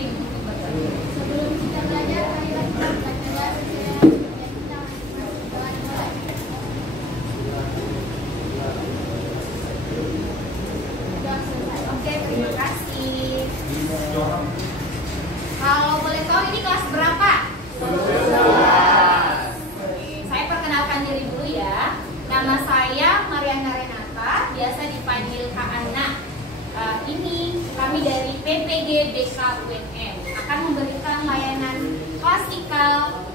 pendamping untuk berbagi. Sebelum kita belajar, marilah kita belajar secara Oke, terima kasih. Kalau boleh tahu ini kelas berapa? Saya perkenalkan diri dulu ya. Nama saya Mariana Renata, biasa dipanggil Kak Anna. Ini kami dari PPG BK UNM akan memberikan layanan klasikal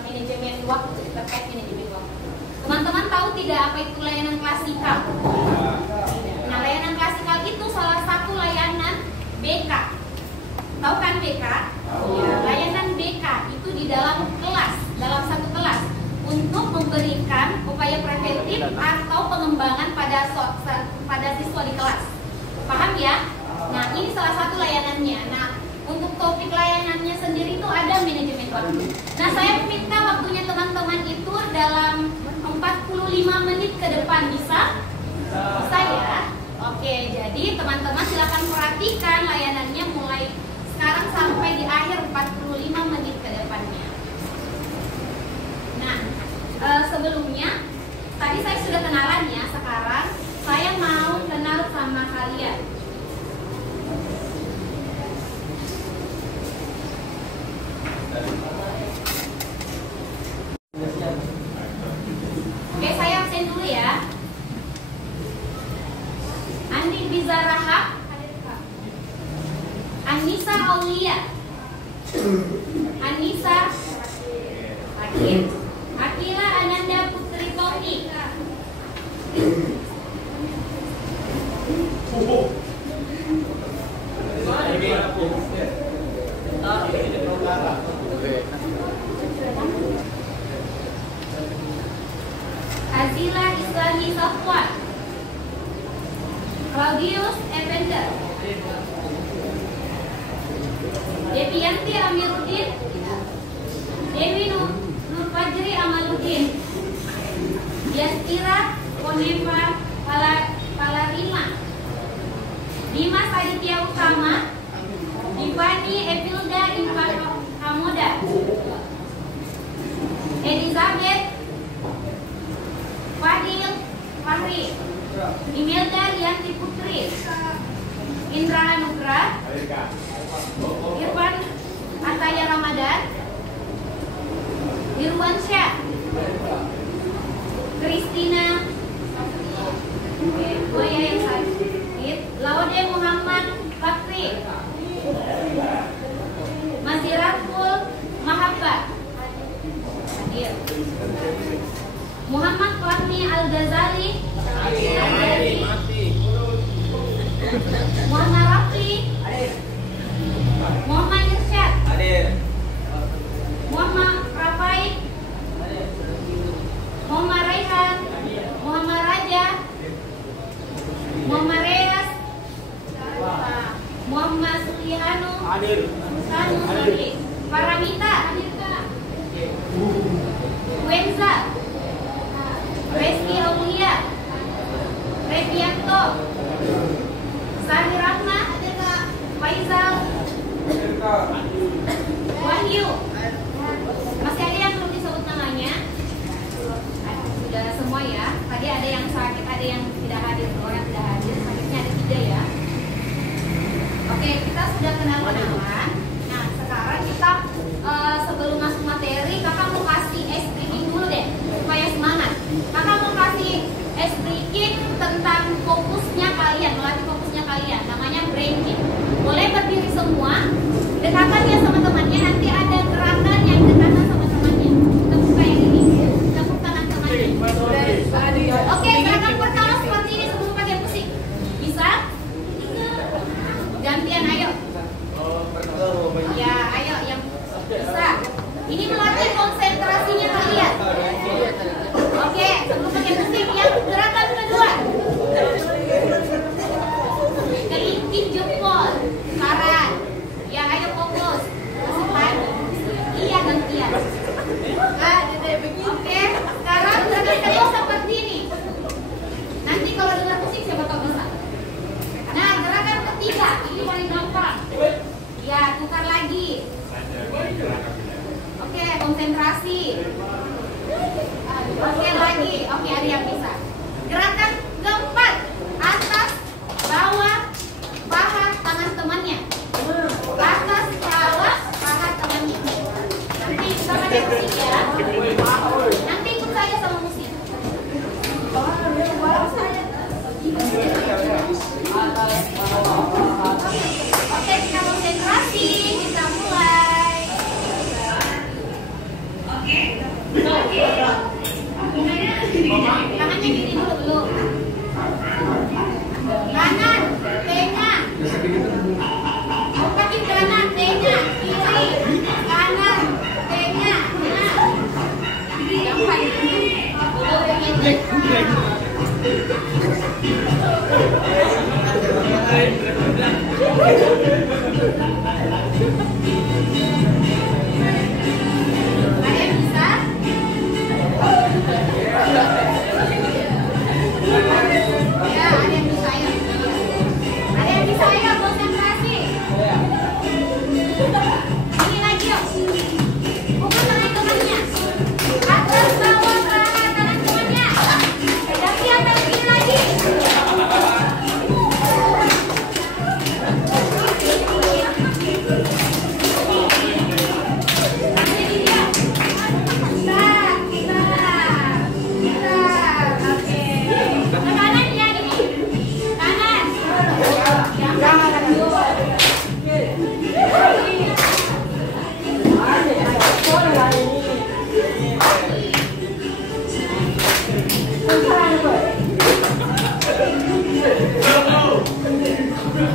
manajemen waktu, terkait manajemen waktu. Teman-teman tahu tidak apa itu layanan klasikal? Nah, layanan klasikal itu salah satu layanan BK. Tahu kan BK? Ya, layanan BK itu di dalam kelas, dalam satu kelas, untuk memberikan upaya preventif atau pengembangan pada siswa di kelas. Paham ya? Nah, ini salah satu layanannya. Nah, untuk topik layanannya sendiri itu ada manajemen waktu. Nah, saya meminta waktunya teman-teman itu dalam 45 menit ke depan. Bisa? Bisa ya? Oke, jadi teman-teman silakan perhatikan layanannya mulai sekarang sampai di akhir 45 menit ke depannya. Nah, sebelumnya tadi saya sudah kenalan ya, sekarang saya mau kenal sama kalian. Oke, saya absen dulu ya. Andi Bizarahab, Anissa Aulia, Anissa Hakim, Akila Ananda Putri Toki, Azila Islami Safwan, Claudius Evander, Devianti Amiruddin, Dewi Nurfajri Amaluddin, Yastira Koneva Palarima, Dimas Aditya Utama, Divani Evilda Hamoda, Elizabeth Fadil Fahri, Imelda Rianti Putri, Indra Nugra, Irfan Ataya Ramadan, Irwansyah, Kristina, gue ya yang sakit, Laude Muhammad Fakri, Maziratul Mahabbah, hadir. Muhammad Fahmi Al-Ghazali, Muhammad Rafi, Muhammad Irsyad, Muhammad Rafai, Muhammad Raihan, Muhammad Raja, Muhammad Reyes, Muhammad Sulihanu, Paramita, Wenza, Reski Aulia, Revianto, Sari Rahma, Faizal, Wahyu. Masih ada yang belum disebut namanya? Sudah semua ya. Tadi ada yang sakit, ada yang tidak hadir. Orang tidak hadir, sakitnya ada 3 ya. Oke, kita sudah kenal-kenalan. Nah, sekarang kita sebelum masuk materi, kakak mau kasih ice breaking dulu deh, supaya semangat. Kakak mau kasih ice breaking tentang fokusnya kalian, melatih fokusnya kalian. Namanya brain gym. Boleh berdiri semua, dekatan ya sama temannya. Nanti ada gerakan yang dekatan sama temannya. Tepuk kayak gini, tepuk tangan temannya. Oke, gerakan pertama seperti ini sebelum pakai musik. Bisa? Gantian, ayo. Ya, ayo yang bisa. Ini melatih konsentrasinya kalian. Oke, sebelum pakai musik, yang gerakan kedua. Kelingking jempol, karat. Ya, ayo fokus.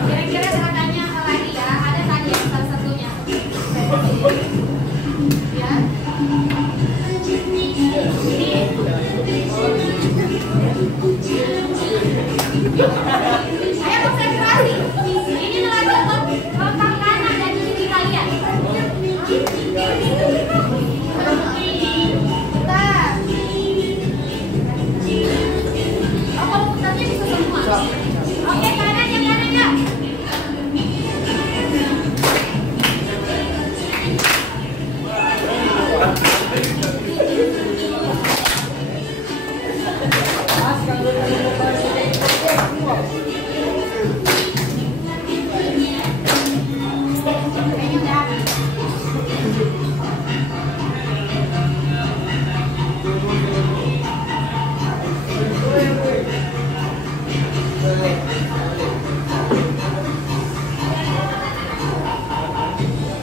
Kira-kira katanya apa lagi ya? Ada tadi yang salah satunya. Ya. Ayo konsentrasi. Ini adalah kelompok kanan dan kiri kalian. Putar. Oh, kalau putarnya bisa semua. Oke, kanan yang kanan ya.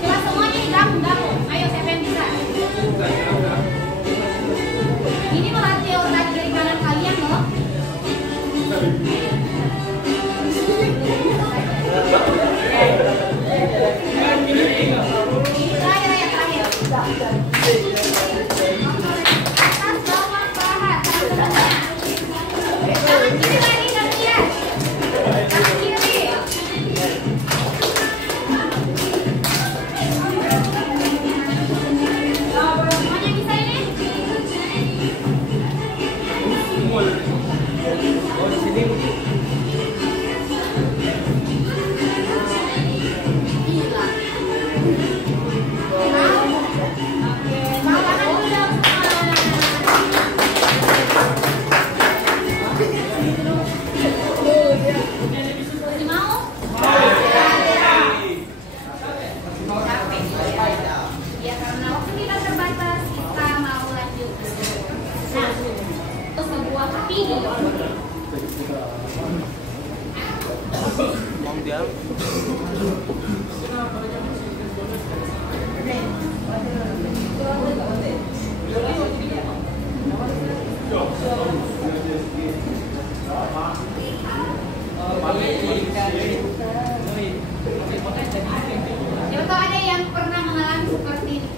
Coba semuanya digabung-gabung. Ayo, siapa yang bisa? Ini melatih otak kiri kanan kalian loh. Terakhir ya, terakhir. Atas, bawah, paha, tangan kiri lagi, gantian. Tangan kiri. Semuanya bisa ini? Gila. Bawa kanan dulu dong semua. Masih mau? Capek. Ya karena waktu kita terbatas, kita mau lanjut. Nah, untuk sebuah video. Siapa tahu ada yang pernah mengalami seperti ini?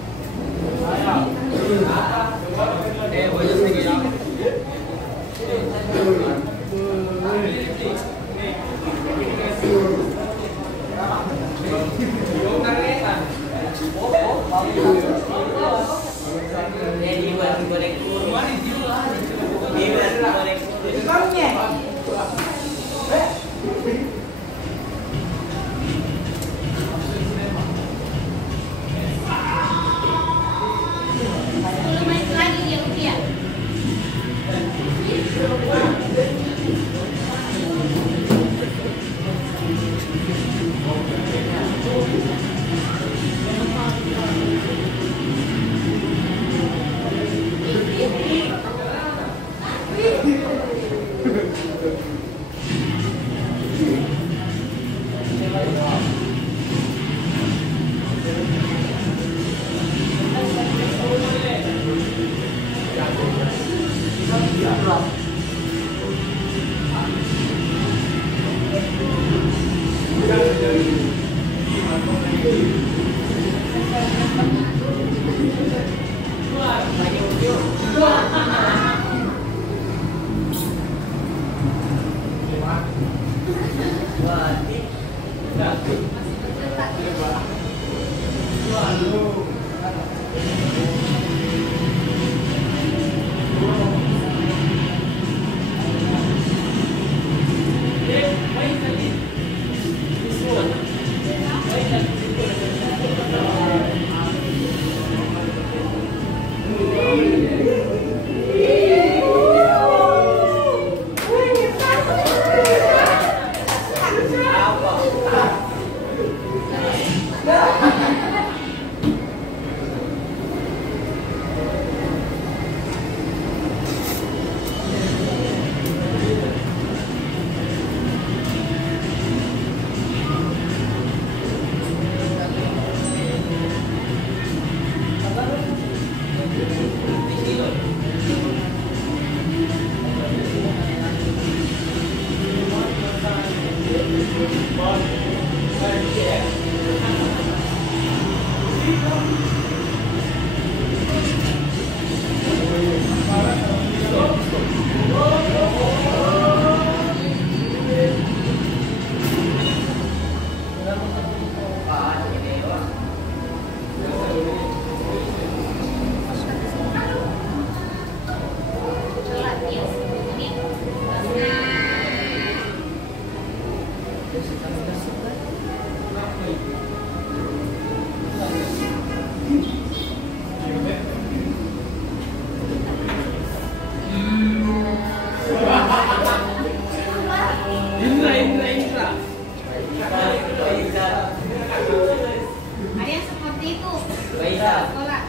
Ada yang seperti itu. Sekolah.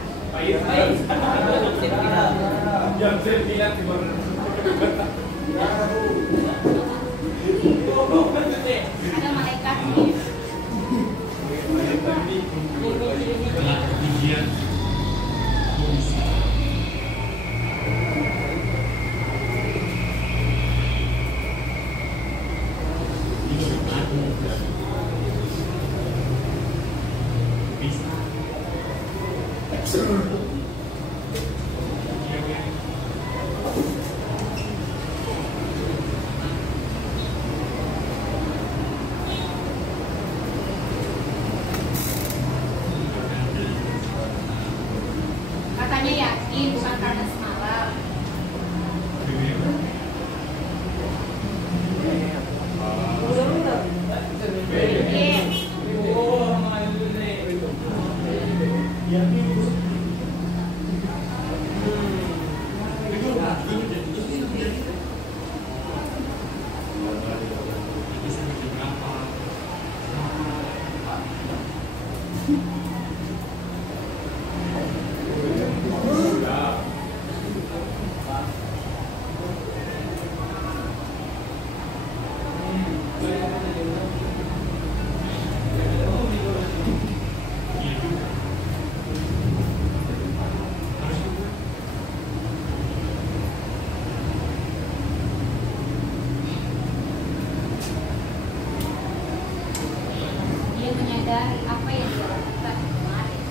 Ada malaikatnya. Katanya yakin bukan karena semalam. Dia menyadari apa yang dia lakukan kemarin.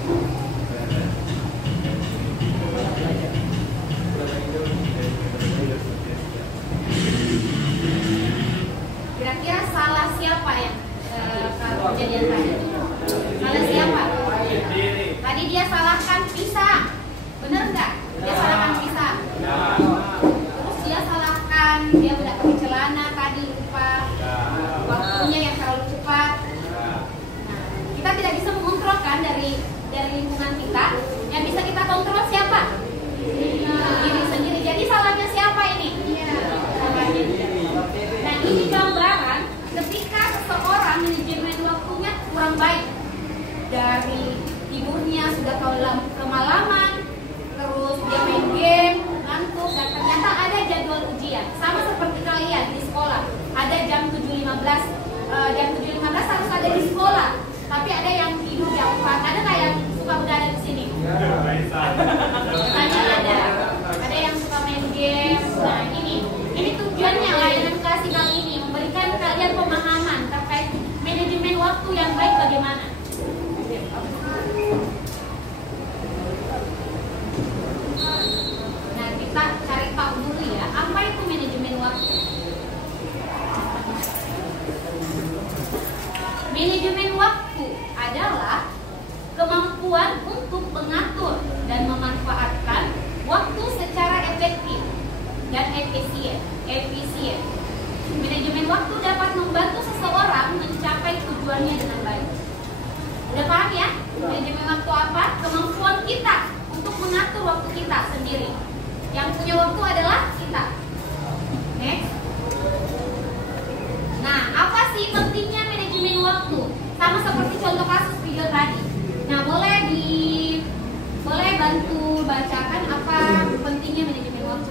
Kira-kira salah siapa yang kalau kejadian tadi? Salah siapa? Tadi dia salahkan pisah, bener nggak? Dia salahkan pisah. Terus dia salahkan dia udah pakai celana tadi lupa, waktunya yang terlalu cepat. Nah, kita tidak bisa mengontrol kan dari lingkungan kita. Yang bisa kita kontrol siapa? Diri sendiri. Jadi salahnya siapa ini? Salahnya dia. Nah, ini gambaran ketika seseorang manajemen waktunya kurang baik. Dari tidurnya sudah kemalaman, terus dia main game, ngantuk, dan ternyata ada jadwal ujian. Sama seperti kalian di sekolah, ada jam 7.15, jam 7.15 harus ada di sekolah. Tapi ada yang tidur jam 4, ada nggak yang suka berada di sini? Tanya ada yang suka main game. Nah ini tujuannya layanan kasih kali ini memberikan kalian pemahaman terkait manajemen waktu yang baik bagaimana. Nah, kita cari tahu dulu ya, apa itu manajemen waktu? Manajemen waktu adalah kemampuan untuk mengatur dan memanfaatkan waktu secara efektif dan efisien. Manajemen waktu dapat membantu seseorang mencapai tujuannya dengan baik. Udah paham ya? Manajemen waktu apa? Kemampuan kita untuk mengatur waktu kita sendiri. Yang punya waktu adalah kita. Next. Nah, apa sih pentingnya manajemen waktu? Sama seperti contoh kasus video tadi. Nah, boleh bantu bacakan apa pentingnya manajemen waktu?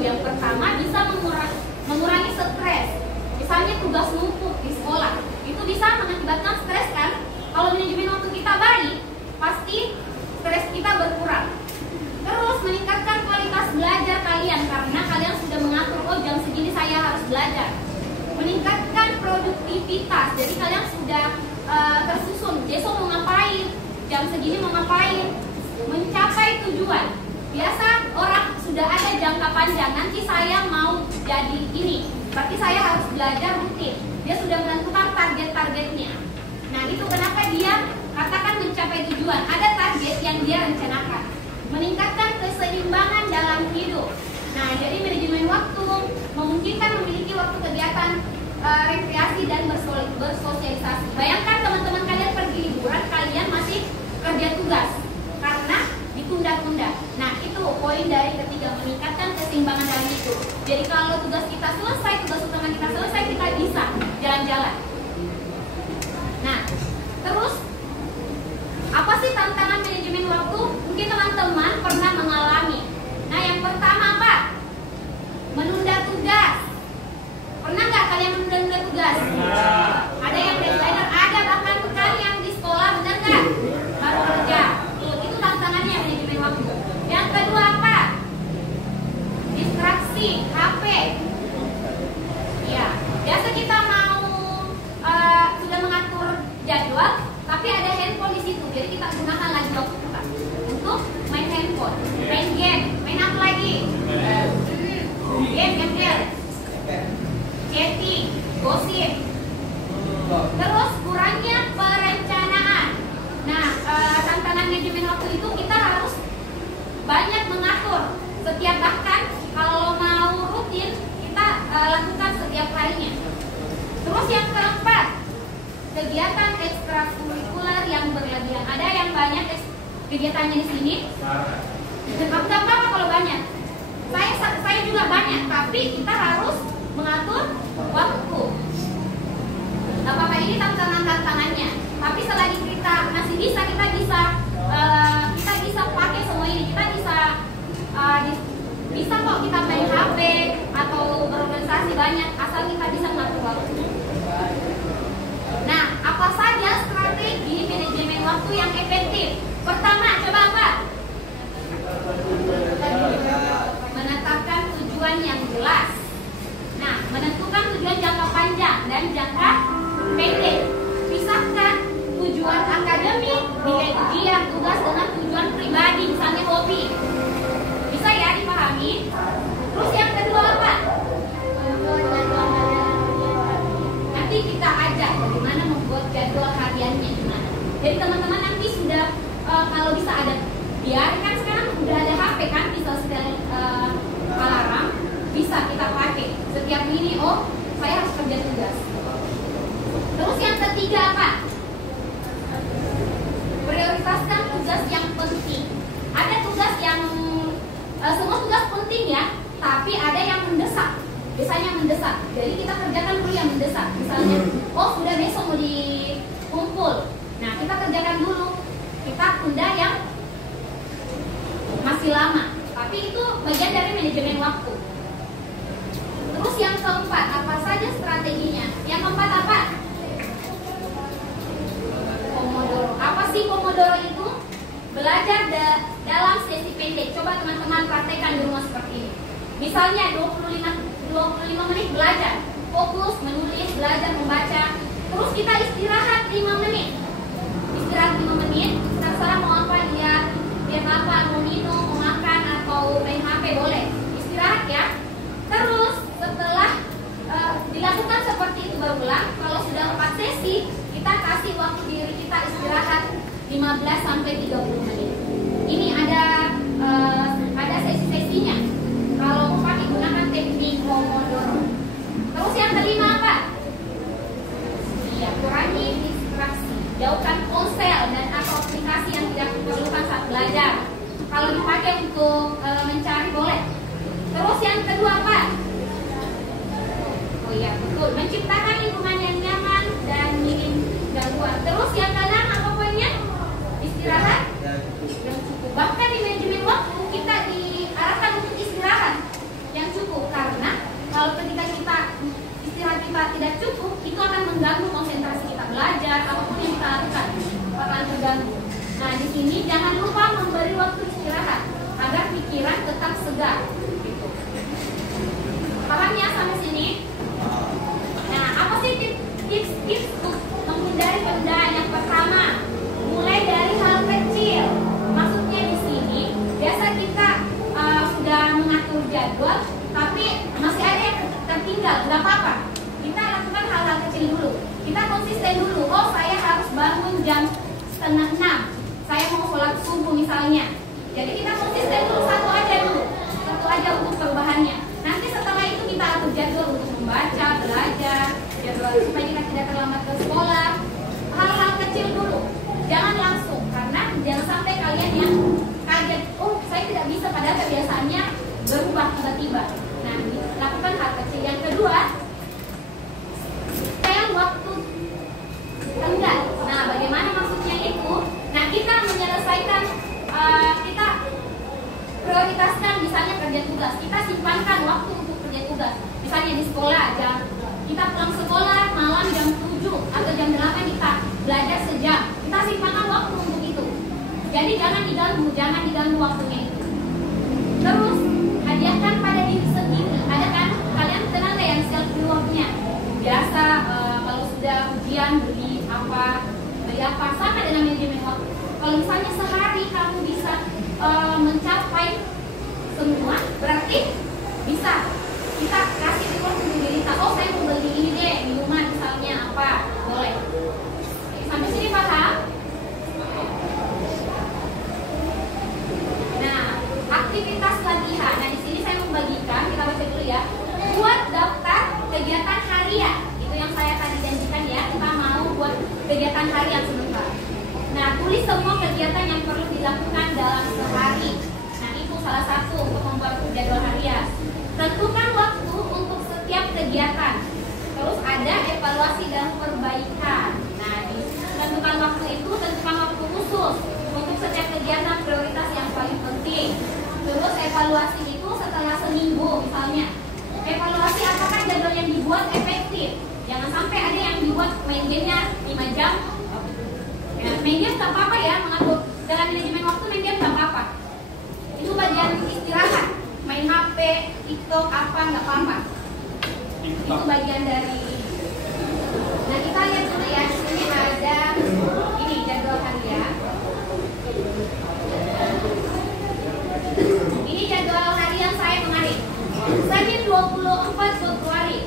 Yang pertama, bisa mengurangi stres. Misalnya tugas numpuk di sekolah, itu bisa mengakibatkan stres kan? Kalau manajemen waktu kita baik, pasti stres kita berkurang. Terus meningkatkan kualitas belajar kalian karena kalian sudah mengatur, oh jam segini saya harus belajar. Meningkatkan produktivitas, jadi kalian sudah tersusun, besok mau ngapain, jam segini mau ngapain. Mencapai tujuan. Biasa orang sudah ada jangka panjang, nanti saya mau jadi ini, berarti saya harus belajar rutin. Dia sudah menentukan target-targetnya. Nah, itu kenapa dia katakan mencapai tujuan. Ada target yang dia rencanakan. Meningkatkan keseimbangan dalam hidup. Nah, jadi manajemen waktu memungkinkan memiliki waktu kegiatan rekreasi dan bersosialisasi. Bayangkan teman-teman kalian pergi liburan, kalian masih kerja tugas karena ditunda-tunda. Nah, itu poin dari ketiga, meningkatkan keseimbangan dalam itu. Jadi kalau tugas kita selesai, tugas utama kita selesai, kita bisa jalan-jalan. Nah, terus apa sih tantangan manajemen waktu? Mungkin teman-teman pernah mengalami. Nah, yang pertama apa? Menunda tugas. Pernah nggak kalian menunda tugas? Ada yang deadline, ada bahkan kalian di sekolah, benar nggak? Baru kerja. Itu tantangannya manajemen waktu. Yang kedua apa? Distraksi, HP. Ya, biasa kita mau sudah mengatur jadwal, tapi ada handphone di situ. Jadi kita gunakan lagi waktu kita untuk main handphone, main game, main apa lagi? Game, chatting, gosip. Terus kurangnya perencanaan. Nah, tantangan manajemen waktu itu kita harus banyak mengatur setiap, bahkan kalau mau rutin kita lakukan setiap harinya. Terus yang keempat, kegiatan ekstrakurikuler yang berlebihan. Ada yang banyak kegiatannya di sini. Tidak apa-apa kalau banyak. Saya juga banyak, tapi kita harus mengatur waktu. Gak apa-apa, ini tantangannya. Tapi selagi kita masih bisa, kita bisa pakai semua ini. Kita bisa kok kita main HP atau berorganisasi banyak, asal kita bisa mengatur waktu. Nah, apa saja strategi manajemen waktu yang efektif? Pertama, coba apa? Menetapkan tujuan yang jelas. Nah, menentukan tujuan jangka panjang dan jangka pendek. Pisahkan tujuan akademik, nilai ujian, tugas dengan tujuan pribadi, misalnya hobi. Bisa ya dipahami? Terus yang kedua apa? Nanti kita ajak bagaimana membuat jadwal hariannya gimana. Jadi teman-teman nanti sudah kalau bisa ada, biar kan sekarang udah ada HP kan, bisa setel alarm, bisa kita pakai setiap ini. Oh, saya harus kerja tugas. Terus yang ketiga apa? Prioritaskan tugas yang penting. Ada tugas yang semua tugas penting ya, tapi ada yang mendesak. Biasanya mendesak. Jadi kita kerjakan dulu yang mendesak. Misalnya, oh sudah besok mau dikumpul. Nah, kita kerjakan dulu. kita tunda yang masih lama. Tapi itu bagian dari manajemen waktu. Terus yang keempat, apa saja strateginya? Yang keempat apa? Pomodoro. Apa sih Pomodoro itu? Belajar dalam sesi pendek. Coba teman-teman praktekkan di rumah seperti ini. Misalnya 25 menit belajar, fokus menulis, belajar membaca. Terus kita istirahat 5 menit. Istirahat 5 menit, terserah mau apa dia apa, mau minum, mau makan atau main HP boleh. Istirahat ya. Terus setelah dilakukan seperti itu berulang, kalau sudah 4 sesi, kita kasih waktu diri kita istirahat 15 sampai 30 menit. Ini ada sesi-sesinya. Kalau mau pakai gunakan teknik Pomodoro. Terus yang kelima apa? Iya, kurangi distraksi. Jauhkan ponsel dan atau aplikasi yang tidak diperlukan saat belajar. Kalau dipakai untuk mencari boleh. Terus yang kedua apa? Oh iya betul, menciptakan lingkungan yang nyaman dan minim gangguan. Terus yang keenam apa poinnya? Istirahat yang cukup. Bahkan di manajemen waktu kita diarahkan untuk istirahat yang cukup, karena kalau ketika kita istirahat kita tidak cukup, itu akan mengganggu konsentrasi kita belajar, apapun yang kita lakukan akan terganggu. Nah di sini jangan lupa memberi waktu istirahat agar pikiran tetap segar. Paham ya sampai sini? Nah, apa sih tips-tips untuk menghindari penundaan? Yang pertama, mulai dari hal kecil. Maksudnya di sini, biasa kita sudah mengatur jadwal, tapi masih ada yang tertinggal. Gak apa-apa. Kita lakukan hal-hal kecil dulu. Kita konsisten dulu. Oh, saya harus bangun jam 5:30. Saya mau sholat subuh misalnya. Jadi kita konsisten dulu, satu aja untuk perubahannya. Nanti setelah itu kita atur jadwal untuk membaca, belajar, jadwal supaya kita tidak terlambat ke sekolah. Hal-hal kecil dulu, jangan langsung, karena jangan sampai kalian yang kaget, oh saya tidak bisa, padahal kebiasaannya berubah tiba-tiba. Nah, lakukan hal kecil. Yang kedua, yang waktu tenggat. Nah, bagaimana maksudnya itu? Nah, kita menyelesaikan, kita prioritaskan misalnya kerja tugas. Kita simpankan waktu untuk kerja tugas. Misalnya di sekolah, kita pulang sekolah malam jam 7 atau jam 8 kita belajar sejam. Kita simpankan waktu untuk itu. Jadi jangan diganggu waktunya itu. Terus hadiahkan pada diri sendiri. Ada kan kalian kenal nggak yang self reward-nya? Biasa kalau sudah ujian beli apa sama dengan manajemen waktu. Kalau misalnya sehari kamu bisa mencapai semua, berarti bisa kita kasih reward untuk diri kita. Oh, saya mau beli ini deh, minuman misalnya apa, boleh. Sampai sini paham? Nah, aktivitas latihan. Nah, di sini saya membagikan, kita baca dulu ya. Buat daftar kegiatan harian. Itu yang saya tadi janjikan ya. Kita mau buat kegiatan harian sebentar. Nah, tulis semua kegiatan yang perlu dilakukan dalam sehari. Nah, itu salah satu untuk membuat jadwal harian. Tentukan waktu untuk setiap kegiatan. Terus ada evaluasi dan perbaikan. Nah, tentukan waktu itu, tentukan waktu khusus untuk setiap kegiatan prioritas yang paling penting. Terus evaluasi itu setelah seminggu misalnya. Evaluasi apakah jadwal yang dibuat efektif. Jangan sampai ada yang dibuat main game-nya 5 jam. Ya, main game tak apa-apa ya, mengatur dalam manajemen waktu main game tak apa-apa. Itu bagian istirahat. Main HP, TikTok apa nggak apa-apa. Itu bagian dari. Nah, kita lihat dulu ya, di sini ada ini jadwal harian. Ini jadwal harian saya kemarin. Senin 24 Februari.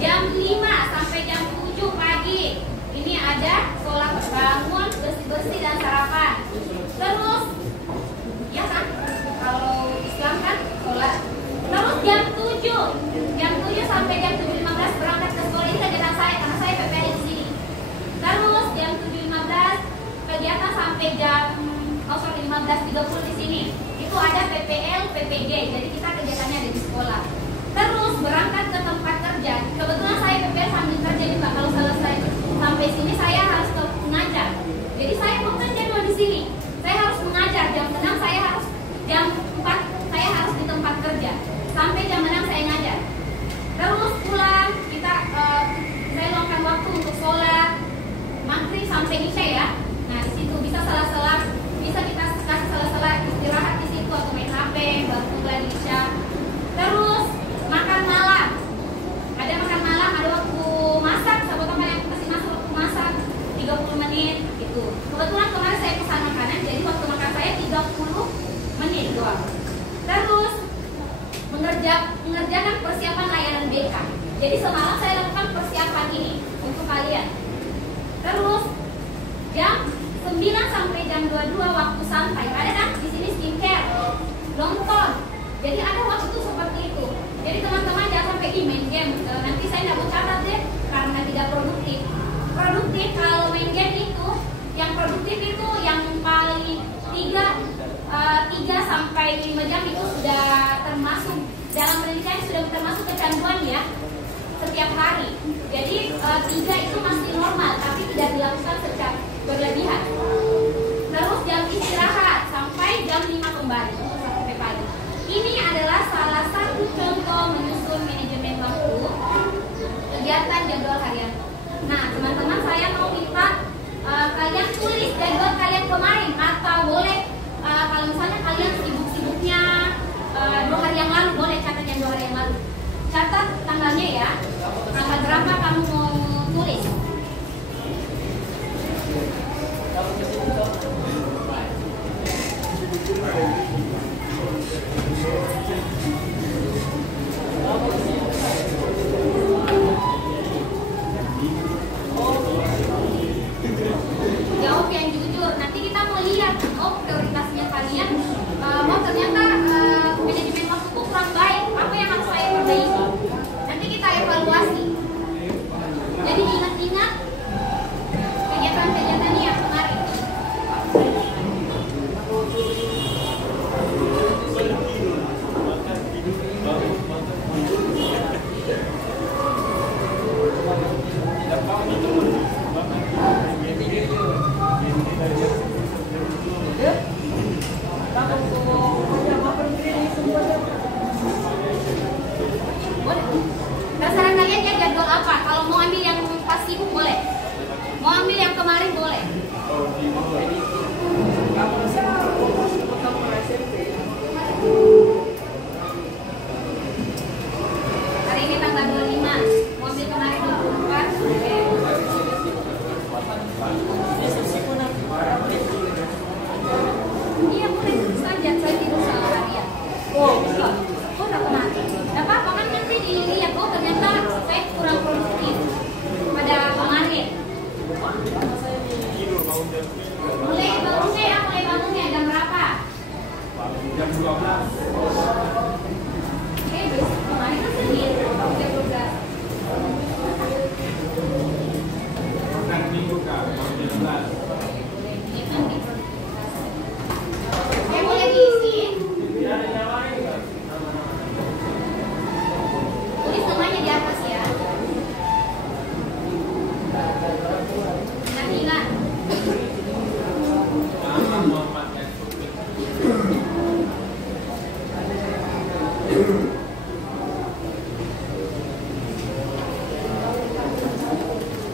Jam 5 sampai jam 7 pagi. Ini ada sholat bangun, bersih-bersih dan sarapan. Terus, ya kan? Kalau Islam kan sholat. Terus jam 7 sampai jam 7.15 berangkat ke sekolah. Ini kegiatan saya karena saya PPL di sini. Terus jam 7.15 kegiatan sampai jam 15.30 di sini. Itu ada PPL, PPG. Jadi kita kegiatannya ada di sekolah. Terus berangkat ke tempat kerja. Kebetulan saya PPL sambil kerja nih Pak. Kalau selesai sampai sini saya harus ke mengajar. Jadi saya bukan jadwal di sini. Saya harus mengajar jam 6, saya harus jam 4 saya harus di tempat kerja. Sampai jam 6 saya ngajar. Terus pulang saya luangkan waktu untuk sholat maghrib sampai isya ya. Nah di situ bisa sela-sela, bisa kita kasih sela-sela istirahat di situ atau main HP, baru mulai isya. Terus makan malam. Ada makan malam, ada waktu masak. Sahabat teman yang kasih masuk waktu masak 30 menit gitu. Kebetulan kemarin saya pesan makanan, jadi waktu makan saya 30 menit doang. Terus mengerjakan persiapan layanan BK. Jadi semalam saya lakukan persiapan ini untuk kalian. Terus jam 9 sampai jam 22 waktu santai. Ada kan di sini skincare, nonton. Jadi ada waktu seperti itu. Jadi teman-teman jangan sampai main game. Nanti saya nggak mau catat deh karena tidak produktif. Produktif kalau main game itu, yang produktif itu yang paling 3 sampai 5 jam itu sudah termasuk dalam pendidikan, sudah termasuk kecanduan ya setiap hari. Jadi 3 itu masih normal, tapi tidak dilakukan secara berlebihan. Terus jam istirahat sampai jam 5 kembali sampai pagi. Ini adalah salah satu contoh menyusun manajemen waktu kegiatan jadwal harian. Nah teman-teman, saya mau minta kalian tulis jadwal kalian kemarin, atau boleh kalau misalnya kalian sibuk-sibuknya 2 hari yang lalu, boleh catat yang 2 hari yang lalu. Catat tanggalnya ya, tanggal berapa kamu mau tulis. Jawab yang jujur. Nanti kita mau lihat, oh prioritasnya kalian, oh ternyata manajemen waktuku kurang baik. Apa yang harus saya perbaiki? Nanti kita evaluasi. Jadi ingat-ingat kegiatan-kegiatan yang kemarin. Terserah kalian ya jadwal apa. Kalau mau ambil yang pas sibuk boleh, mau ambil yang kemarin boleh. Hari ini tanggal 25, mau ambil kemarin 24 boleh. Iya boleh saja, saya tidur seharian. Oh udah kemarin. Gak apa-apa kan, nanti dilihat, oh ternyata saya kurang produktif pada kemarin. Mulai bangunnya jam berapa? Jam 12. Besok kemarin kan Senin, jam 12. Bukan minggu kak, jam 12. Ini kan di produktivitas. Boleh diisi. Tulis namanya di atas ya. Nabila.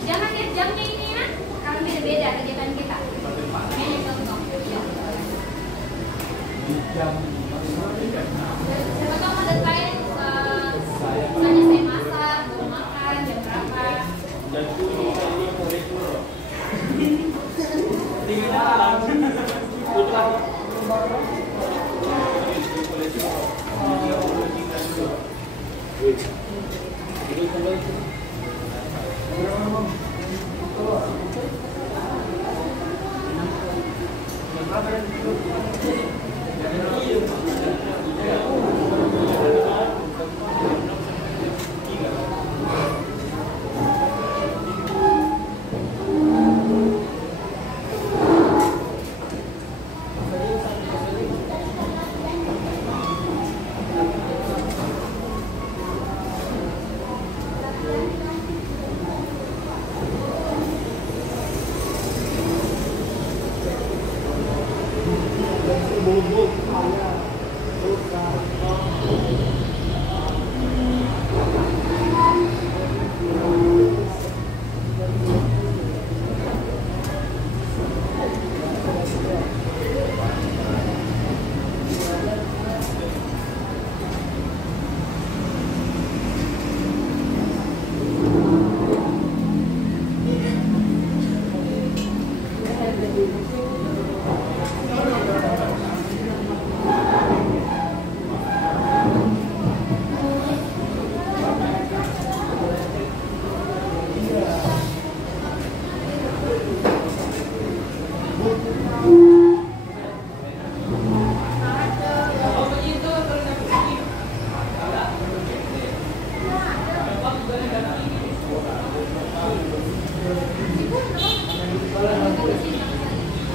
Jangan lihat jamnya ini ya, karena beda-beda kegiatan kita. Ini contoh. Siapa tahu ada kalian misalnya saya masak, mau makan, jam berapa?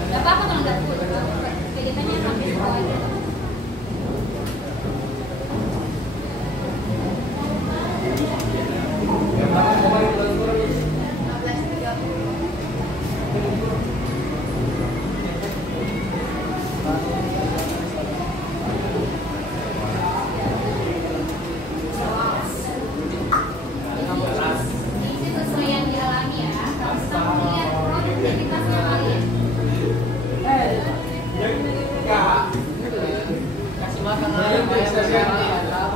Gak apa-apa kalau nggak full, vegetanya sampai bawah aja. Ini sesuai yang dialami ya. Kalau kita melihat produktivitasnya kalian. Kasih makan ayam lawan.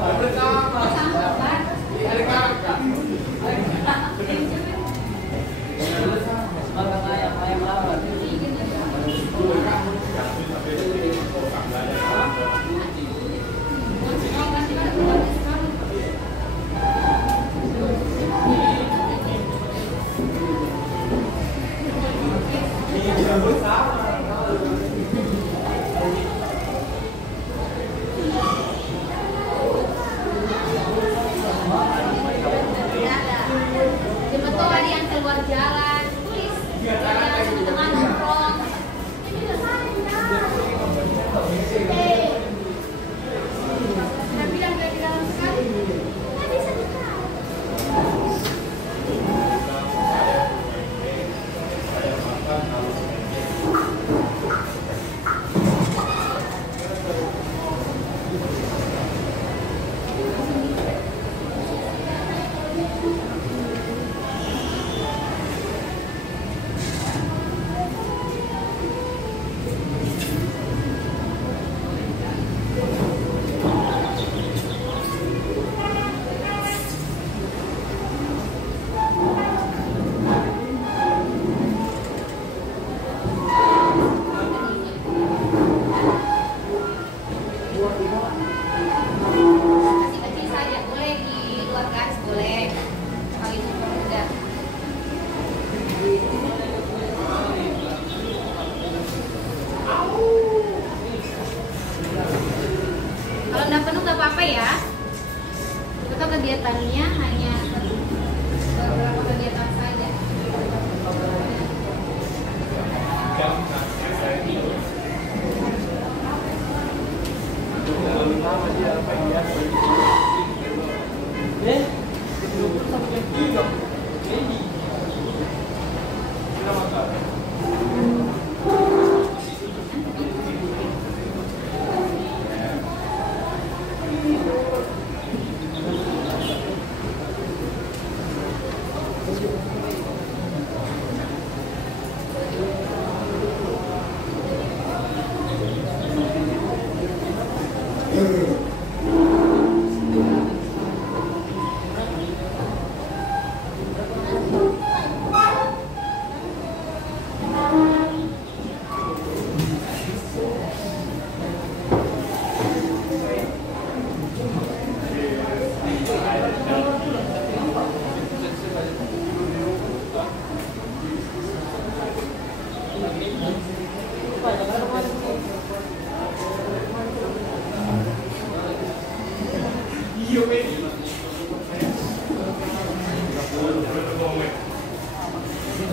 Siapa tahu ada yang keluar jalan, tulis jalan di tengah nongkrong. Ini juga saya. Tapi yang di dalam sekali, nggak bisa ditahu. Kecil-kecil saja, boleh di luar garis, boleh. Kalau itu udah. Kalau nggak penuh nggak apa-apa ya. Kita kegiatannya hanya beberapa kegiatan saja.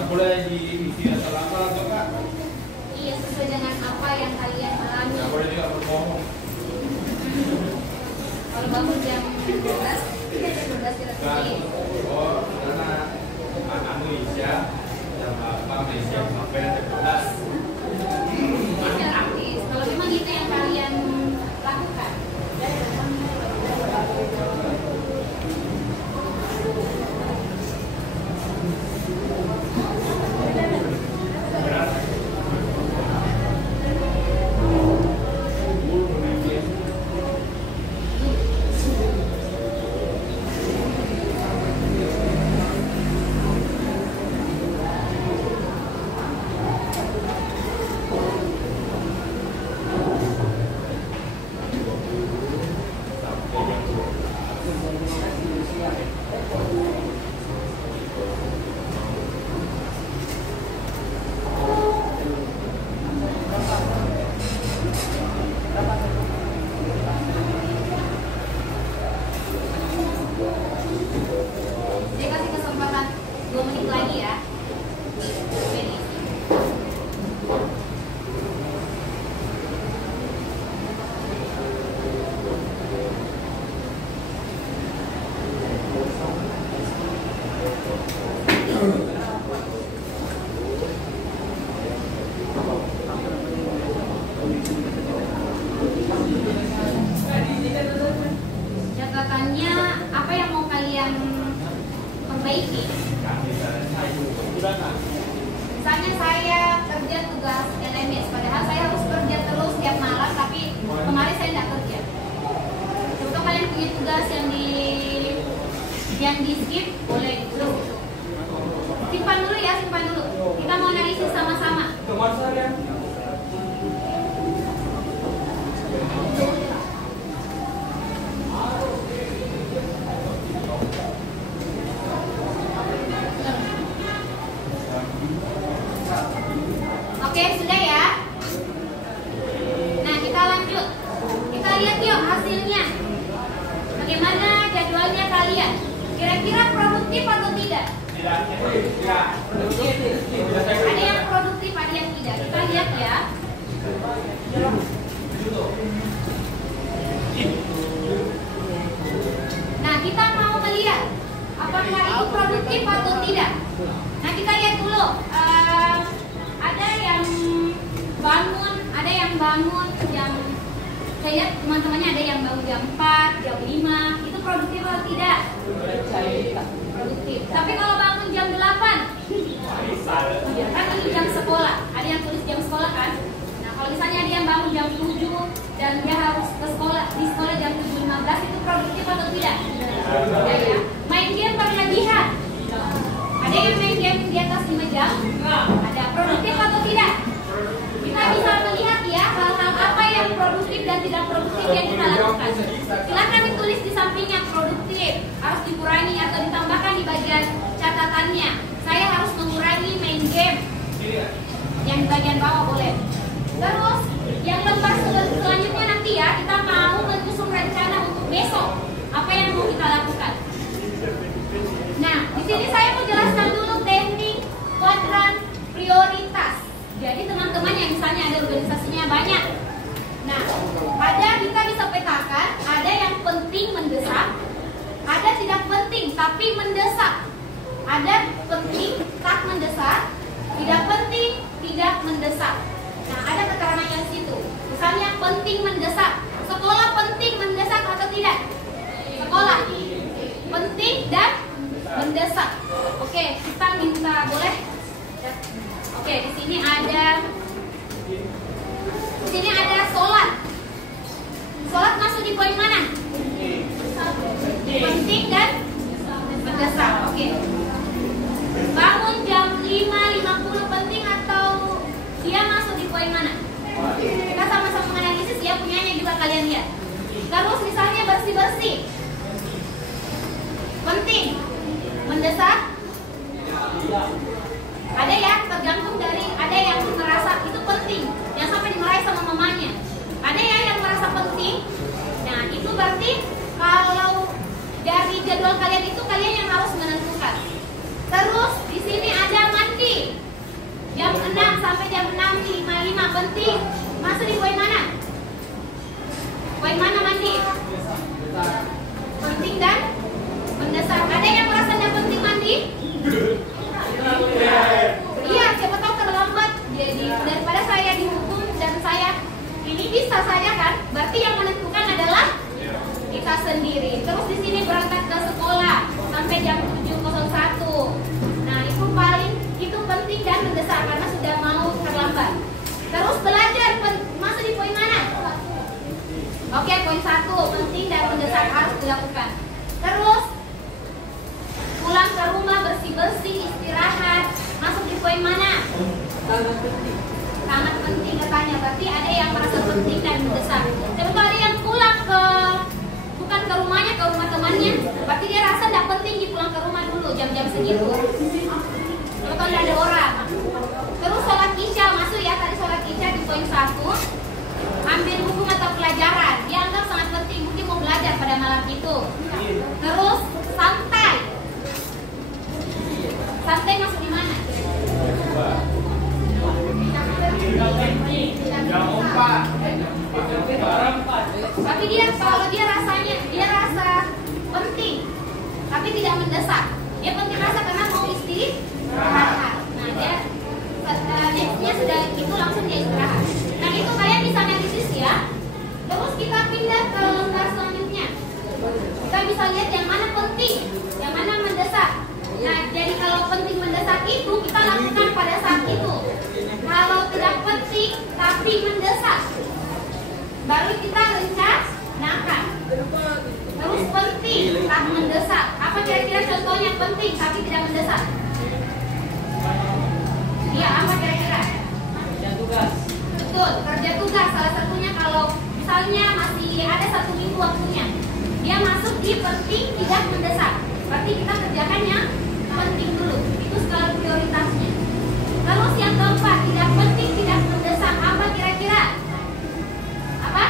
Boleh diisi asal apa atau enggak? Iya, sesuai dengan apa yang kalian alami. Nggak boleh juga berbohong. Kalau bangun jam 12, kita jam 12 kita Kan, sini. oh karena anakmu Isya jam 8 Malaysia sampai jam 12. Ini artis. Kalau memang itu yang kalian tugas LMS. Padahal saya harus kerja terus tiap malam, tapi kemarin saya nggak kerja. Kalau kalian punya tugas yang di skip, boleh dulu. Simpan dulu ya, simpan dulu. Kita mau analisis sama-sama. Oke, sudah ya. Nah, kita lanjut. Kita lihat yuk hasilnya. Bagaimana jadwalnya kalian? Kira-kira produktif atau tidak? Ada yang produktif, ada yang tidak. Kita lihat ya. Nah, kita mau melihat apakah itu produktif atau tidak. Nah, kita lihat dulu. Ada yang bangun jam, saya lihat teman-temannya ada yang bangun jam 4, jam 5. Itu produktif atau tidak? Produktif. Tapi kalau bangun jam 8, kan ini jam sekolah. Ada yang tulis jam sekolah kan? Nah, kalau misalnya ada yang bangun jam 7 dan dia harus ke sekolah, di sekolah jam 7.15, itu produktif atau tidak? Tidak ya. Main game berlebihan. Ada yang main game di atas 5 jam? Ada. Produktif atau tidak? Kita bisa melihat ya hal-hal apa yang produktif dan tidak produktif yang kita lakukan. Silakan ditulis di sampingnya produktif, harus dikurangi atau ditambahkan di bagian catatannya. Saya harus mengurangi main game. Yang di bagian bawah boleh. Terus yang lembar selanjutnya nanti ya, kita mau menyusun rencana untuk besok. Apa yang mau kita lakukan? Nah, di sini saya mau jelaskan dulu teknik kuadran prioritas. Jadi teman-teman yang misalnya ada organisasinya banyak. Nah, kita bisa petakan, ada yang penting mendesak, ada tidak penting tapi mendesak. Ada penting tak mendesak, tidak penting tidak mendesak. Nah, ada keterangannya di situ. Misalnya penting mendesak. Sekolah penting mendesak atau tidak? Sekolah penting dan mendesak. Oke, kita minta boleh. Oke, di sini ada sholat. Sholat masuk di poin mana? Penting dan mendesak. Oke. Bangun jam 5.50 penting atau dia masuk di poin mana? Kita sama-sama menganalisis ya, punyanya juga kalian lihat. Terus misalnya bersih-bersih. Penting. Mendesak? Ada ya, tergantung dari, ada yang merasa itu penting, yang sampai dimarahi sama mamanya. Ada ya yang merasa penting. Nah, itu berarti kalau dari jadwal kalian itu kalian yang harus menentukan. Terus di sini ada mandi. Jam 6 sampai jam 6.55 penting. Masuk di poin mana? Poin mana mandi? Penting dan mendesak. Ada yang merasanya penting mandi? Iya, siapa tahu terlambat. Jadi daripada saya dihukum dan saya ini bisa saja kan? Berarti yang menentukan adalah kita sendiri. Terus di sini berangkat ke sekolah sampai jam 7.01. Nah, itu penting dan mendesak karena sudah mau terlambat. Terus belajar masuk di poin mana? Oke, poin 1 penting dan mendesak harus dilakukan. Terus pulang ke rumah bersih-bersih, istirahat, masuk di poin mana? Sangat penting katanya. Berarti ada yang merasa penting dan mendesak. Coba ada yang pulang bukan ke rumahnya, ke rumah temannya. Berarti dia rasa tidak penting pulang ke rumah dulu jam-jam segitu. Kalau tidak ada orang. Terus sholat isya masuk ya, tadi sholat isya di poin 1. Ambil buku atau pelajaran, dia anggap sangat penting, mungkin mau belajar pada malam itu. Terus santai. Santai masuk di mana? Tapi kalau dia rasa penting, tapi tidak mendesak. Dia penting rasa karena mau istirahat. Nah, dia nextnya sudah itu langsung dia istirahat. Nah, itu kalian bisa analisis ya. Terus kita pindah ke lembar selanjutnya. Kita bisa lihat yang mana penting, yang mana mendesak. Nah, jadi kalau penting mendesak itu kita lakukan pada saat itu. Kalau tidak penting mendesak. Baru kita rencanakan. Terus penting tak mendesak. Apa kira-kira contohnya penting tapi tidak mendesak? Iya, apa kira-kira? Kerja tugas. Betul, kerja tugas. Salah satunya kalau misalnya masih ada 1 minggu waktunya, dia masuk di penting tidak mendesak. Berarti kita kerjakan yang penting dulu. Itu skala prioritasnya. Terus yang keempat, tidak penting tidak mendesak. Apa kira-kira? Apa?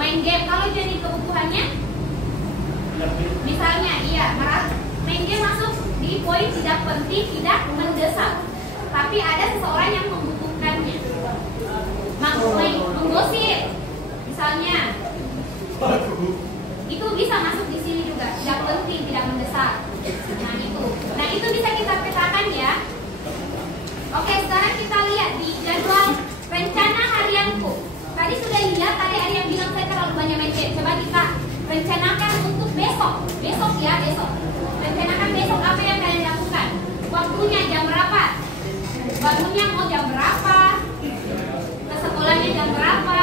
Main game. Kalau jadi kebutuhannya, misalnya, iya, main game masuk di poin tidak penting tidak mendesak. Tapi ada seseorang yang membutuhkannya. Menggosip, misalnya, itu bisa masuk di sini juga. Tidak penting tidak mendesak. Nah itu bisa kita petakan ya. Oke, sekarang kita lihat di jadwal rencana harianku. Tadi sudah lihat, tadi ada yang bilang saya terlalu banyak main game. Coba kita rencanakan untuk besok. Besok ya, besok. Rencanakan besok apa yang kalian lakukan. Waktunya jam berapa? Bangunnya mau jam berapa? Ke sekolahnya jam berapa?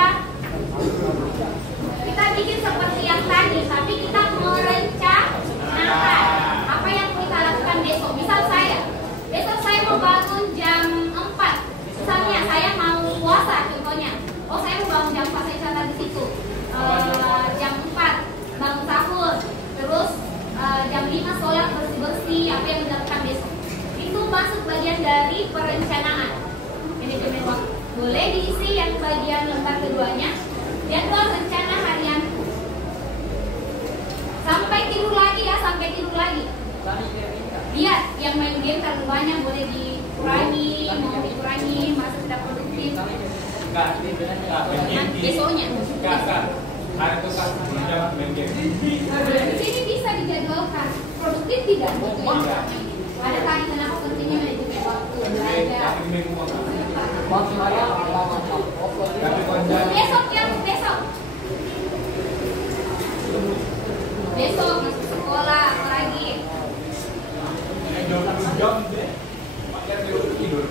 Kita bikin seperti yang tadi, tapi kita merencanakan apa yang kita lakukan besok. Misal besok saya mau bangun jam 4. Misalnya saya mau puasa contohnya. Oh, saya mau bangun jam 4, saya catat di situ. Jam 4 bangun sahur. Terus jam 5 sholat bersih-bersih, apa yang dilakukan besok. Itu masuk bagian dari perencanaan. Manajemen waktu. Boleh diisi yang bagian lembar keduanya. Jadwal rencana harianku. Sampai tidur lagi ya, sampai tidur lagi. Lihat, yang main game terlalu banyak boleh dikurangi, mau dikurangi, masa tidak produktif. Besoknya. Hari itu kan jangan main game. Di sini bisa dijadwalkan. Produktif tidak? Ada tadi kenapa pentingnya manajemen waktu belajar. Besok ya, besok. Besok masuk sekolah, apa lagi? Jam deh. Pakai tidur.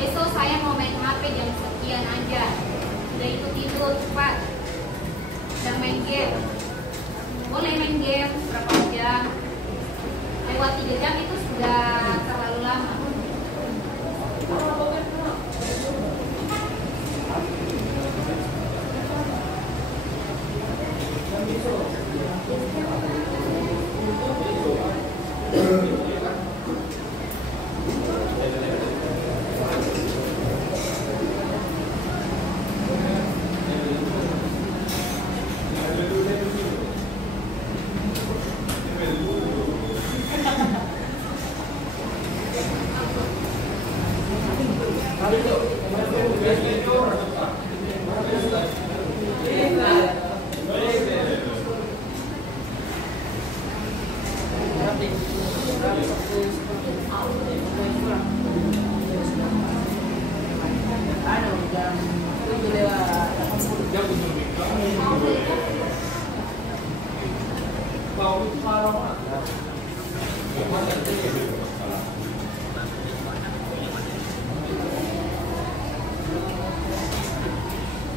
Besok saya mau main HP jam sekian aja. Udah itu tidur cepat. Dan main game. Boleh main game berapa jam. Lewat 3 jam itu sudah terlalu lama.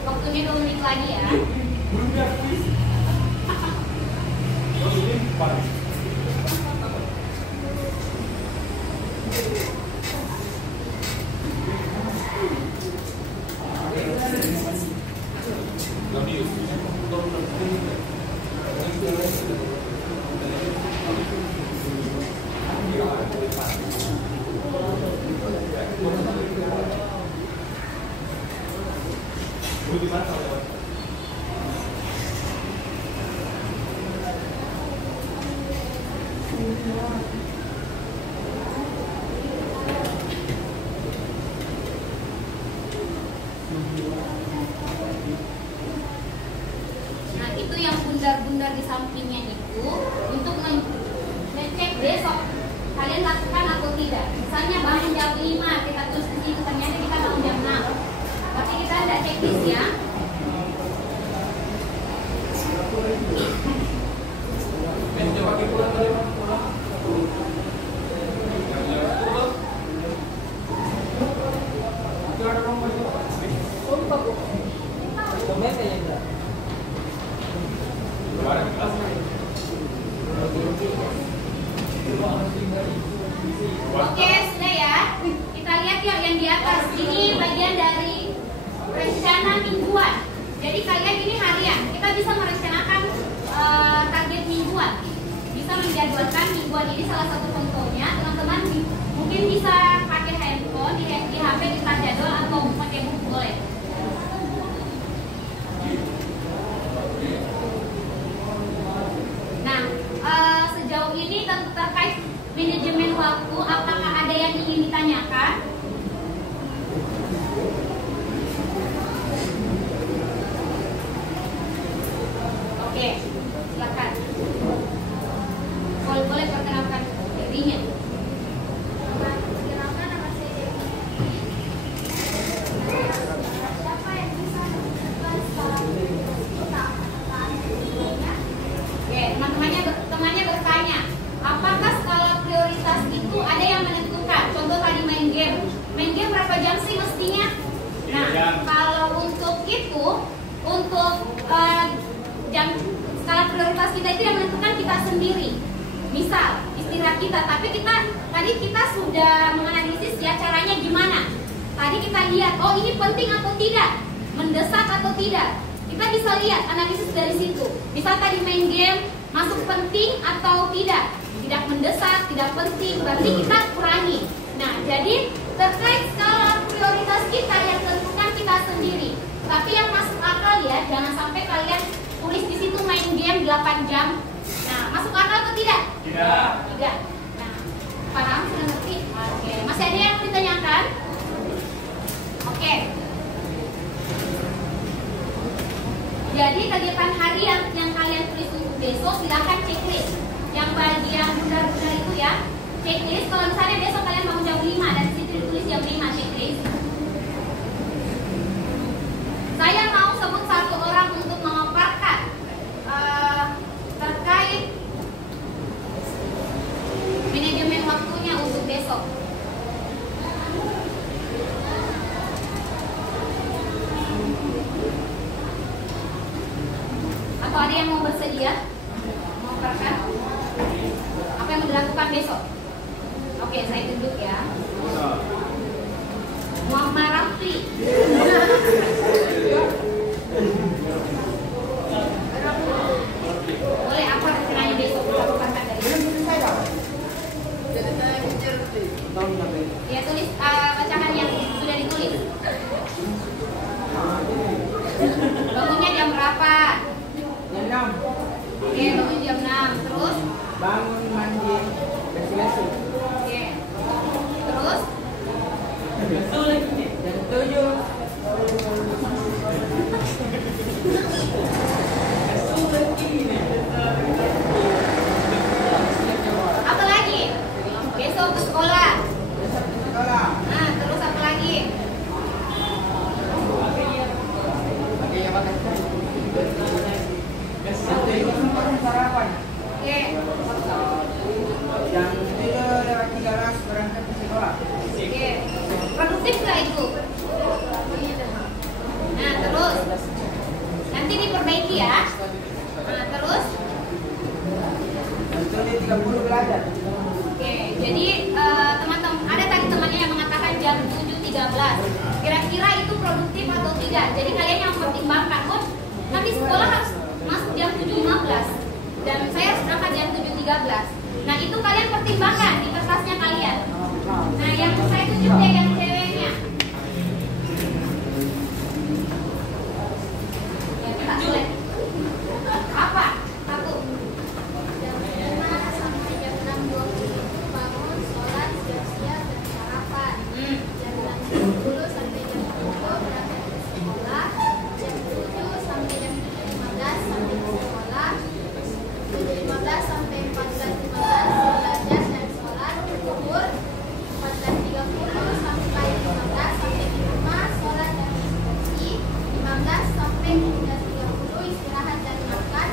Waktunya 2 menit lagi ya. Nah, itu yang bundar-bundar di sampingnya itu untuk ngecek besok kalian lakukan atau tidak. Misalnya bangun jam 5, kita tulis di situ, ternyata kita bangun jam 6. Tapi kita ada checklist ya. Oke, sudah ya. Kita lihat yang di atas. Ini bagian dari rencana mingguan. Jadi kalian ini harian. Kita bisa merencanakan target mingguan. Bisa menjadwalkan mingguan ini salah satu contohnya. Teman-teman mungkin bisa pakai handphone, di HP kita jadwal atau pakai buku boleh. Nah, sejauh ini terkait manajemen waktu, apakah ada yang ingin ditanyakan? Oke, silakan. Boleh perkenalkan dirinya. Perkenalkan nama saya. Siapa yang bisa menentukan skala Oke, temannya bertanya, apakah skala prioritas itu ada yang menentukan? Contoh tadi main game berapa jam sih mestinya? Nah, kalau untuk itu, untuk jam skala prioritas kita itu yang menentukan kita sendiri. Misal istirahat kita, tapi tadi kita sudah menganalisis ya caranya gimana. Tadi kita lihat, oh ini penting atau tidak, mendesak atau tidak. Kita bisa lihat analisis dari situ. Misal tadi main game masuk penting atau tidak, tidak mendesak, tidak penting, berarti kita kurangi. Nah, jadi terkait skala prioritas kita yang tentukan kita sendiri. Tapi yang masuk akal ya, jangan sampai kalian tulis di situ main game 8 jam. Nah, masuk akal atau tidak? Tidak. Nah, paham? Sudah ngerti? Oke. Masih ada yang mau ditanyakan? Oke. Jadi kegiatan harian yang kalian tulis untuk besok silakan checklist. Yang bagian bundar-bundar itu ya, checklist. Kalau misalnya besok kalian bangun jam 5 dan di situ ditulis jam 5 checklist. Saya mau sebut satu orang untuk memaparkan terkait manajemen waktunya untuk besok. Atau ada yang mau bersedia memaparkan apa yang mau dilakukan besok? Oke, saya tunjuk ya. Muhammad Rafi. Boleh apa rencananya besok dilakukan dari ya, tulis bacaan yang sudah ditulis. Bangunnya jam berapa? Jam 6. Oke, bangun jam 6. Terus? Bangun mandi, bersih-bersih. Oke. Terus? Jam 7. Apa lagi? Besok ke sekolah. Sekolah. produktif atau tidak. Jadi kalian yang mempertimbangkan, oh nanti sekolah harus masuk jam 7.15 dan saya harus berangkat jam 7.13. Nah itu kalian pertimbangkan di kertasnya kalian. Nah yang saya tunjuk deh yang ceweknya. Ya kita boleh. Apa? Satu. Jam 5 sampai jam 6.20 bangun, sholat, siap-siap, dan sarapan. Jam 6.10 sampai jam 10 berangkat ke sekolah. Jam 7 sampai jam 7.15 sampai ke sekolah. 7.15 sampai 14.15 belajar dan sholat, zuhur. 14.30 sampai 15 sampai di rumah, sholat dan diskusi. 15 sampai 17.30 istirahat dan makan.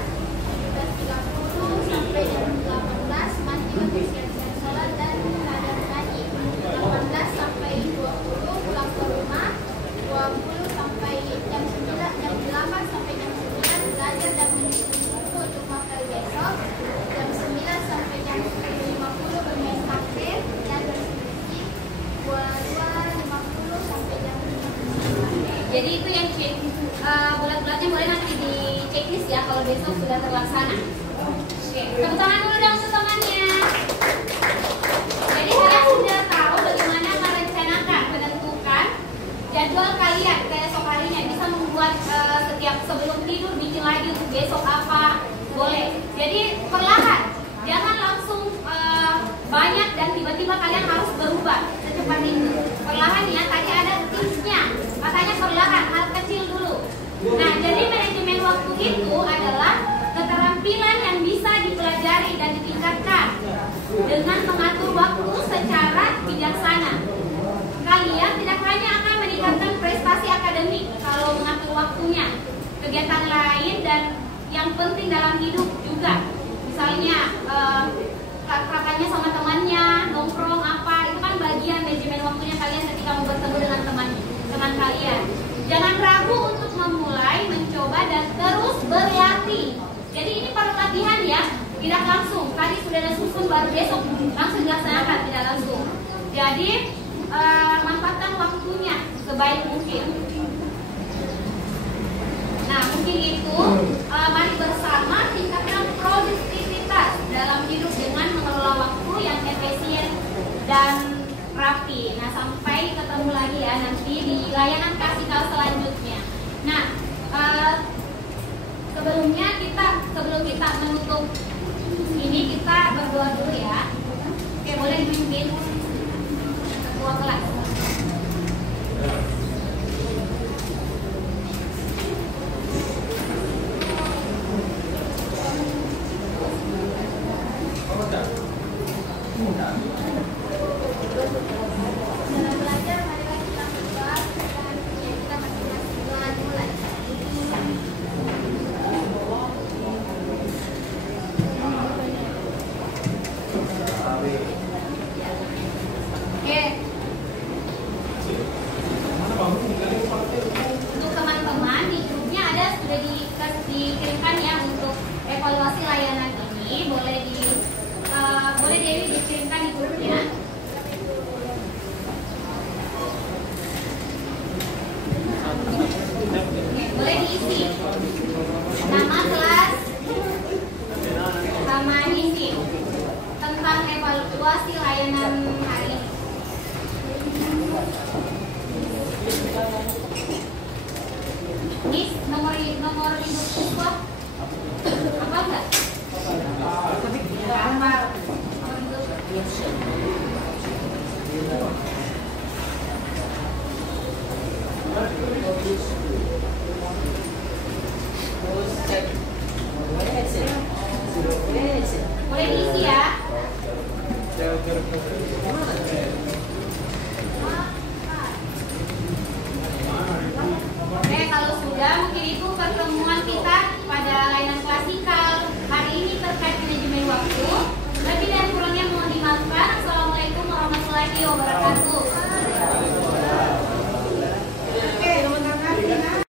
17.30 sampai jam 18 mandi untuk siap-siap sholat dan belajar mengaji. 18 sampai 20 pulang ke rumah. 20 sampai jam 9, jam 8 sampai jam 9 belajar dan menyusun buku untuk materi besok. Jam 9 sampai jam 10.50 bermain HP dan bersih-bersih. 22.50 sampai jam 5. Jadi itu yang bulat-bulatnya boleh nanti di checklist ya kalau besok sudah terlaksana. Oke, tepuk tangan dulu dong untuk temannya. Jadi kalian sudah tahu bagaimana merencanakan, menentukan jadwal kalian keesok harinya, bisa membuat setiap sebelum tidur bikin lagi untuk besok apa, boleh. Jadi perlahan, jangan langsung banyak dan tiba-tiba kalian harus berubah secepat itu. Perlahan ya, tadi ada tipsnya, katanya perlahan, hal kecil dulu. Nah, jadi manajemen waktu itu adalah keterampilan yang bisa dipelajari dan ditingkatkan dengan mengatur waktu secara bijaksana. Kalian tidak hanya akan meningkatkan prestasi akademik kalau mengatur waktunya, kegiatan lain dan yang penting dalam hidup juga. Misalnya kakaknya sama temannya nongkrong apa, itu kan bagian manajemen waktunya kalian ketika mau bertemu dengan teman kalian. Jangan ragu untuk memulai, mencoba dan terus berlatih. Jadi ini perlu latihan ya, tidak langsung. Tadi sudah ada susun baru besok langsung dilaksanakan, tidak langsung. Jadi manfaatkan waktunya sebaik mungkin. Nah mungkin itu mari bersama tingkatkan produktivitas dalam hidup dengan mengelola waktu yang efisien dan rapi. Nah sampai ketemu lagi ya nanti di layanan Kasikal selanjutnya. Nah sebelum kita menutup ini kita berdoa dulu ya. Oke, boleh dipimpin ketua kelas. Dalam belajar, marilah kita berdoa dan kita masing-masing mulai. Oke. Untuk teman-teman di grupnya ada sudah dikirimkan ya untuk evaluasi layanan ini, boleh Dewi dikirimkan di grupnya. Oke, boleh diisi nama kelas sama isi tentang evaluasi layanan hari ini. Miss, nomor hidup siswa apa enggak? Apa? Boleh diisi ya. Oke, kalau sudah mungkin itu pertemuan kita pada layanan klasikal hari ini terkait manajemen waktu. Lebih dan kurangnya mohon dimaafkan. Assalamualaikum warahmatullahi wabarakatuh.